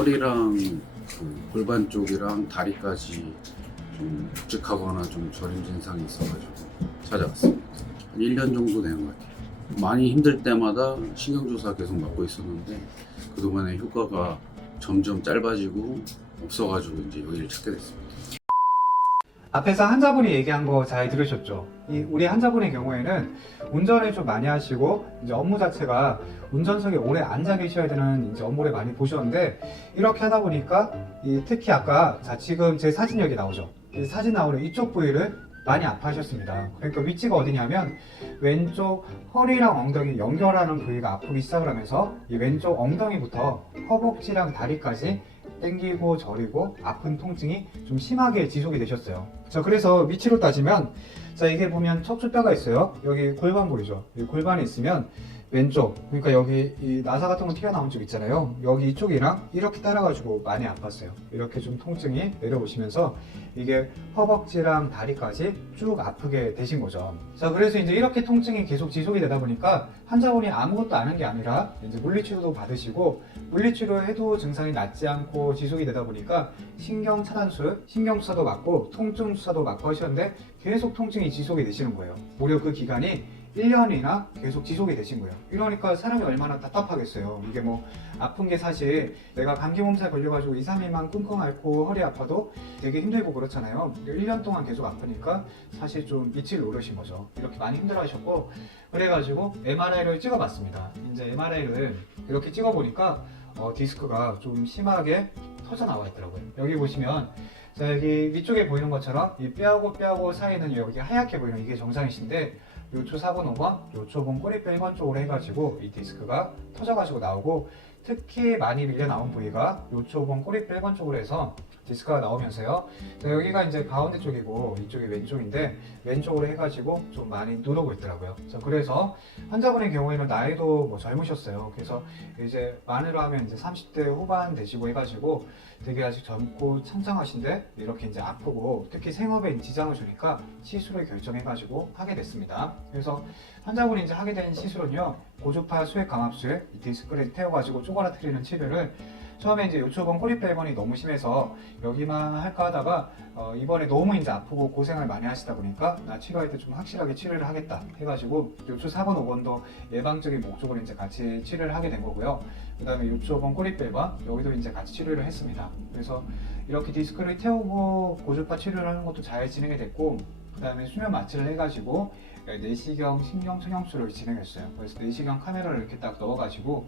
허리랑 그 골반 쪽이랑 다리까지 좀 묵직하거나 좀 저림 증상이 있어가지고 찾아왔습니다. 한 1년 정도 된 것 같아요. 많이 힘들 때마다 신경주사 계속 맞고 있었는데 그동안의 효과가 점점 짧아지고 없어가지고 이제 여기를 찾게 됐습니다. 앞에서 환자분이 얘기한 거 잘 들으셨죠? 우리 환자분의 경우에는 운전을 좀 많이 하시고 이제 업무 자체가 운전석에 오래 앉아 계셔야 되는 이제 업무를 많이 보셨는데 이렇게 하다 보니까 특히 아까 지금 제 사진 여기 나오죠? 이 사진 나오는 이쪽 부위를 많이 아파하셨습니다. 그러니까 위치가 어디냐면 왼쪽 허리랑 엉덩이 연결하는 부위가 아프기 시작을 하면서 이 왼쪽 엉덩이부터 허벅지랑 다리까지 땡기고 저리고 아픈 통증이 좀 심하게 지속이 되셨어요. 자, 그래서 위치로 따지면 자, 이게 보면 척추뼈가 있어요. 여기 골반 보이죠? 이 골반이 있으면 왼쪽, 그러니까 여기 이 나사 같은 거 튀어나온 쪽 있잖아요. 여기 이쪽이랑 이렇게 따라가지고 많이 아팠어요. 이렇게 좀 통증이 내려오시면서 이게 허벅지랑 다리까지 쭉 아프게 되신 거죠. 자, 그래서 이제 이렇게 통증이 계속 지속이 되다 보니까 환자분이 아무것도 안 한 게 아니라 이제 물리치료도 받으시고 물리치료해도 증상이 낫지 않고 지속이 되다 보니까 신경차단술, 신경주사도 맞고 통증주사도 맞고 하셨는데 계속 통증이 지속이 되시는 거예요. 무려 그 기간이 1년이나 계속 지속이 되신 거예요. 이러니까 사람이 얼마나 답답하겠어요. 이게 뭐 아픈 게 사실 내가 감기 몸살 걸려가지고 2, 3일만 끙끙 앓고 허리 아파도 되게 힘들고 그렇잖아요. 1년 동안 계속 아프니까 사실 좀 밑을 노르신 거죠. 이렇게 많이 힘들어 하셨고 그래가지고 MRI를 찍어봤습니다. 이제 MRI를 이렇게 찍어보니까 디스크가 좀 심하게 터져 나와 있더라고요. 여기 보시면 자, 여기 위쪽에 보이는 것처럼 이 뼈하고 뼈하고 사이는 여기 하얗게 보이는 이게 정상이신데 요초 4번, 5번, 요초봉 꼬리뼈 1번 쪽으로 해가지고 이 디스크가 터져가지고 나오고 특히 많이 밀려 나온 부위가 요초봉 꼬리뼈 1번 쪽으로 해서 디스크가 나오면서요. 자, 여기가 이제 가운데 쪽이고 이쪽이 왼쪽인데 왼쪽으로 해가지고 좀 많이 누르고 있더라고요. 자, 그래서 환자분의 경우에는 나이도 뭐 젊으셨어요. 그래서 이제 만으로 하면 이제 30대 후반 되시고 해가지고 되게 아직 젊고 창창하신데 이렇게 이제 아프고 특히 생업에 지장을 주니까 시술을 결정해가지고 하게 됐습니다. 그래서 환자분이 이제 하게 된 시술은요, 고주파 수액 감압술 이 디스크를 태워가지고 쪼그라뜨리는 치료를 처음에 이제 요초봉 꼬리뼈 1번이 너무 심해서 여기만 할까 하다가 이번에 너무 이제 아프고 고생을 많이 하시다 보니까 나 치료할 때 좀 확실하게 치료를 하겠다 해가지고 요초 4번, 5번도 예방적인 목적으로 이제 같이 치료를 하게 된 거고요. 그 다음에 요초봉 꼬리뼈 1번 여기도 이제 같이 치료를 했습니다. 그래서 이렇게 디스크를 태우고 고주파 치료를 하는 것도 잘 진행이 됐고 그 다음에 수면 마취를 해가지고 내시경 신경 성형술을 진행했어요. 그래서 내시경 카메라를 이렇게 딱 넣어가지고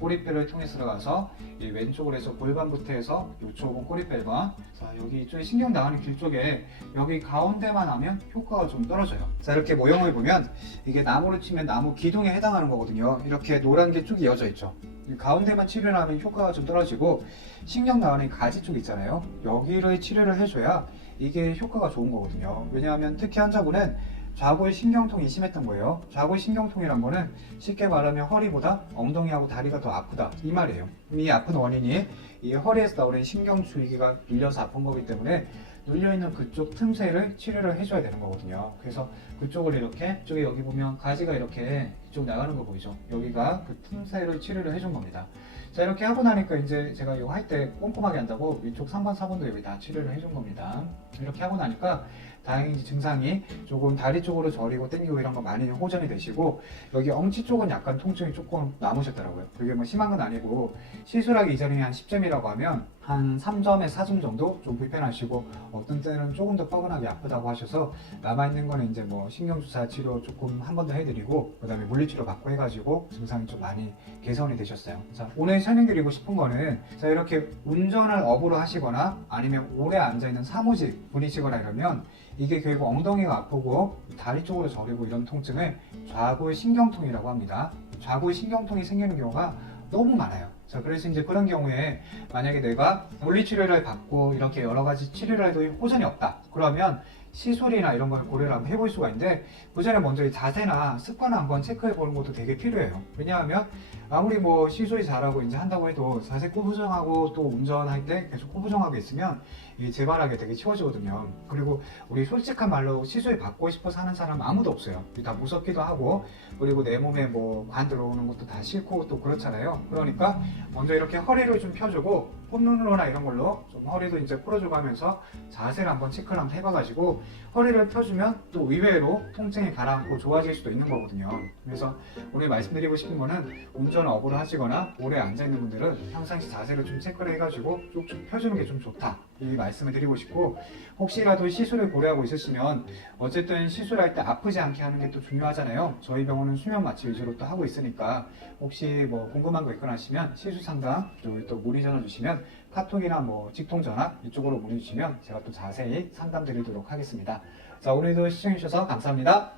꼬리뼈를 통해서 들어가서 이 왼쪽으로 해서 골반부터 해서 요초봉 꼬리뼈 1번 자, 여기 이쪽에 신경 나가는 길 쪽에 여기 가운데만 하면 효과가 좀 떨어져요. 자, 이렇게 모형을 보면 이게 나무로 치면 나무 기둥에 해당하는 거거든요. 이렇게 노란 게 쭉 이어져 있죠. 이 가운데만 치료를 하면 효과가 좀 떨어지고 신경 나가는 가지 쪽 있잖아요. 여기를 치료를 해줘야 이게 효과가 좋은 거거든요. 왜냐하면 특히 환자분은 좌골 신경통이 심했던 거예요. 좌골 신경통이란 거는 쉽게 말하면 허리보다 엉덩이하고 다리가 더 아프다 이 말이에요. 이 아픈 원인이 이 허리에서 나오는 신경줄기가 밀려서 아픈 거기 때문에 눌려있는 그쪽 틈새를 치료를 해줘야 되는 거거든요. 그래서 그쪽을 이렇게 이쪽에 여기 보면 가지가 이렇게 이쪽 나가는 거 보이죠? 여기가 그 틈새를 치료를 해준 겁니다. 자, 이렇게 하고 나니까 이제 제가 이거 할 때 꼼꼼하게 한다고 위쪽 3번, 4번도 여기 다 치료를 해준 겁니다. 이렇게 하고 나니까 다행히 증상이 조금 다리 쪽으로 저리고 땡기고 이런 거 많이 호전이 되시고 여기 엉치 쪽은 약간 통증이 조금 남으셨더라고요. 그게 뭐 심한 건 아니고 시술하기 이전에 한 10점이라고 하면 한 3점에서 4점 정도 좀 불편하시고 어떤 때는 조금 더 뻐근하게 아프다고 하셔서 남아있는 거는 이제 뭐 신경주사 치료 조금 한 번 더 해드리고 그 다음에 물리치료 받고 해가지고 증상이 좀 많이 개선이 되셨어요. 자, 오늘 설명드리고 싶은 거는 자, 이렇게 운전을 업으로 하시거나 아니면 오래 앉아있는 사무직 분이시거나 이러면 이게 결국 엉덩이가 아프고 다리 쪽으로 저리고 이런 통증을 좌골 신경통이라고 합니다. 좌골 신경통이 생기는 경우가 너무 많아요. 자, 그래서 이제 그런 경우에 만약에 내가 물리치료를 받고 이렇게 여러 가지 치료를 해도 호전이 없다. 그러면 시술이나 이런 걸 고려를 한번 해볼 수가 있는데 그 전에 먼저 이 자세나 습관을 한번 체크해 보는 것도 되게 필요해요. 왜냐하면 아무리 뭐 시술이 잘하고 이제 한다고 해도 자세 꼬부정하고 또 운전할 때 계속 꼬부정하게 있으면 이 재발하기 되게 쉬워지거든요. 그리고 우리 솔직한 말로 시술 받고 싶어서 하는 사람 아무도 없어요. 다 무섭기도 하고 그리고 내 몸에 뭐 관 들어오는 것도 다 싫고 또 그렇잖아요. 그러니까 먼저 이렇게 허리를 좀 펴주고 폼롤러나 이런 걸로 좀 허리도 이제 풀어주고 하면서 자세를 한번 체크를 한번 해봐가지고 허리를 펴주면 또 의외로 통증이 가라앉고 좋아질 수도 있는 거거든요. 그래서 오늘 말씀드리고 싶은 거는 운전 업을 하시거나 오래 앉아있는 분들은 평상시 자세를 좀 체크를 해가지고 쭉쭉 펴주는 게 좀 좋다 이 말씀을 드리고 싶고, 혹시라도 시술을 고려하고 있으시면 어쨌든 시술할 때 아프지 않게 하는 게 또 중요하잖아요. 저희 병원은 수면 마취 위주로 또 하고 있으니까 혹시 뭐 궁금한 거 있거나 하시면 시술 상담 그리고 또 문의 전화 주시면 카톡이나 뭐 직통 전화 이쪽으로 문의 주시면 제가 또 자세히 상담 드리도록 하겠습니다. 자, 오늘도 시청해 주셔서 감사합니다.